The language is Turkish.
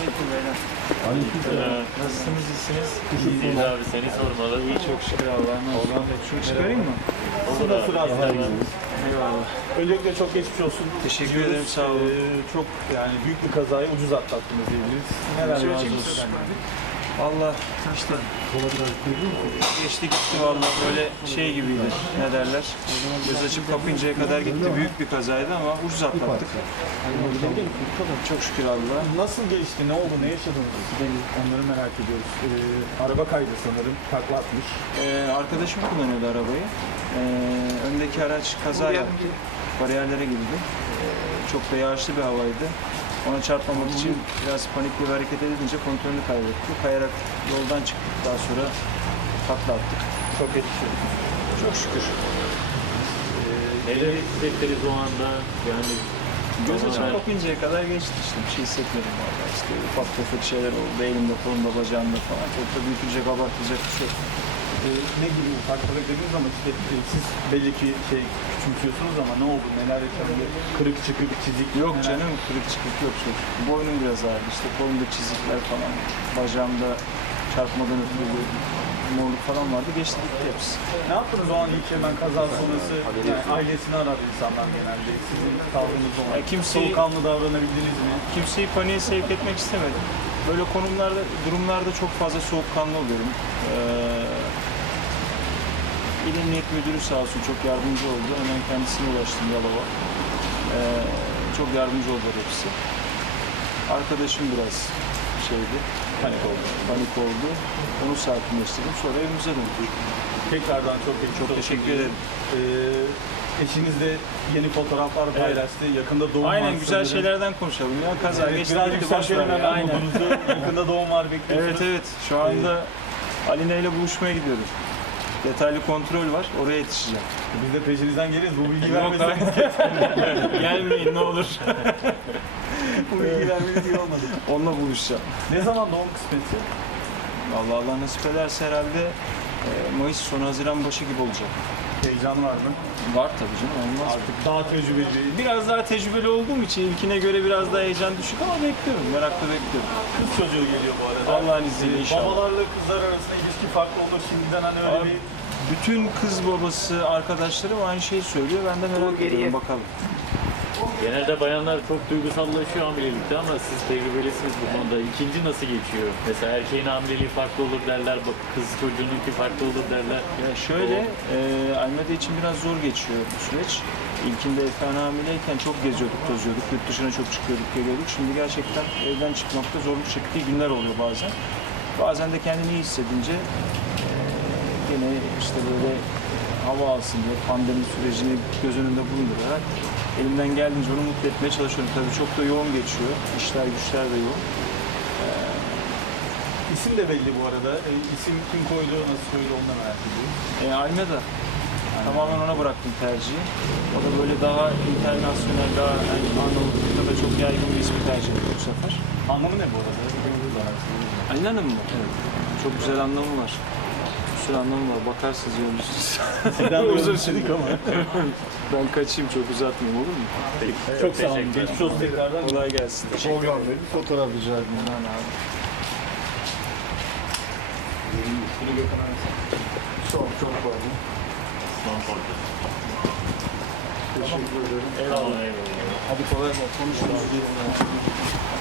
Selamünaleyküm beyler. Aleykümselam. Nasılsınız, iyisiniz? İyiyiz abi seni sormalı. İyi çok şükür Allah'ın olsun. Şunu çıkarayım mı? Nasıl abi. rastladınız? Eyvallah. Öncelikle çok geçmiş olsun. Teşekkür Diyoruz. ederim, sağ olun. Ee, çok yani büyük bir kazayı ucuz atlattınız diyebiliriz. Razı razı olsun. Valla işte geçti gitti valla böyle şey gibiydi ne derler göz açıp kapayıncaya kadar gitti büyük bir kazaydı ama ucuz atlattık çok şükür Allah'a Nasıl geçti? Ne oldu? Ne yaşadınız? Onları merak ediyoruz. Ee, araba kaydı sanırım. Takla atmış. Ee, arkadaşım kullanıyordu arabayı Ee, öndeki araç kaza yaptı bariyerlere girdi Ee, çok da yağışlı bir havaydı ona çarpmamak için biraz panikli bir hareket edince kontrolünü kaybetti kayarak yoldan çıktık daha sonra takla attık Çok olsun. çok şükür Neler hissettiniz o anda? Yani Göz açıp kapayıncaya kadar geçti işte. Bir şey hissetmedim valla. İşte ufak tefek şeyler oldu. Elimde, kolumda, bacağımda falan. Çok da büyütülecek, abartılacak bir şey yok. Ee, ne gibi ufak tefek dediniz ama işte e, siz belli ki şey küçümsüyorsunuz ama ne oldu? Neler yaşandı? Kırık çıkık çizik. Yok neler? canım, kırık çıkık yok. Çok. Boynum biraz ağrıdı. İşte kolumda çizikler falan. Bacağımda çarpmadan ötürü bir morluk falan vardı. Geçti gitti hepsi. Ne yaptınız o an ilk hemen kaza sonrası? Yani ailesini aradı insanlar genelde. Sizin tavrınız olan. Ya kimseyi- Soğukkanlı davranabildiniz mi? Kimseyi paniğe sevk etmek istemedim. Böyle konumlarda, durumlarda çok fazla soğukkanlı oluyorum. Ee, İl Emniyet Müdürü sağ olsun çok yardımcı oldu. Hemen kendisine ulaştım Yalova. Ee, çok yardımcı oldular hepsi. Arkadaşım biraz şeydi, Panik oldu. panik oldu. Onu sakinleştirdim. Sonra evimize döndük. Tekrardan çok Çok olsun teşekkür ederim. Ee, eşiniz de yeni fotoğraflar paylaştı. Yakında doğum var Aynen güzel sanırım. şeylerden konuşalım ya. Kaza Evet, geçti biraz gitti boş ver yükseltelim ya. hemen Aynen. modunuzu. Yakında doğum var bekliyorsunuz. Evet evet. Şu anda Aline ile buluşmaya gidiyorum. Detaylı kontrol var. Oraya yetişeceğim. Biz de peşinizden geliriz. Bu bilgi Yok vermeseniz. Gelmeyin ne olur. Bu bilgi vermeniz iyi olmadı. Onunla buluşacağım. Ne zaman doğum kısmeti? Allah Allah nasip ederse herhalde e, Mayıs sonu Haziran başı gibi olacak. Heyecan var mı? Var tabii canım olmaz. Artık daha tecrübeli. Biraz daha tecrübeli olduğum için ilkine göre biraz daha heyecan düşük ama bekliyorum. Merakla bekliyorum. Kız çocuğu geliyor bu arada. Allah'ın izniyle Ee, inşallah. Babalarla kızlar arasında ilişki farklı olur. Şimdiden hani öyle Abi, bir Bütün kız babası arkadaşlarım aynı şeyi söylüyor. Ben de merak ediyorum bakalım. Genelde bayanlar çok duygusallaşıyor hamilelikte ama siz tecrübelisiniz bu konuda. İkinci nasıl geçiyor? Mesela erkeğin hamileliği farklı olur derler, kız çocuğununki farklı olur derler. Ya şöyle, e, Almeda için biraz zor geçiyor bu süreç. İlkinde Efe'nin hamileyken çok geziyorduk, tozuyorduk, yurt dışına çok çıkıyorduk, geliyorduk. Şimdi gerçekten evden çıkmakta zorluk çektiği günler oluyor bazen. Bazen de kendini iyi hissedince e, yine işte böyle hava alsın diye pandemi sürecini göz önünde bulundurarak elimden geldiğince onu mutlu etmeye çalışıyorum. Tabii çok da yoğun geçiyor, işler güçler de yoğun. isim de belli bu arada. Ee, isim kim koydu, nasıl koydu onu da merak ediyorum. E, Almeda. Tamamen ona bıraktım tercihi. O da böyle daha internasyonel, daha yani Arnavutluk'ta da çok yaygın bir ismi tercih etti bu sefer. Anlamı ne bu arada? Alin Hanım mı? Evet. Çok güzel anlamı var. Bir sürü anlamı var. Bakarsınız görürsünüz. Sizden de Özür özür dilerim ama. ben kaçayım çok uzatmayayım olur mu? Çok sağ olun. Geçmiş olsun tekrardan. Kolay gelsin. Teşekkür ederim. bir fotoğraf rica edeyim. Aman abi. Çok çok pardon. Teşekkür ederim. Eyvallah eyvallah. Hadi kolay gelsin. Konuşuruz.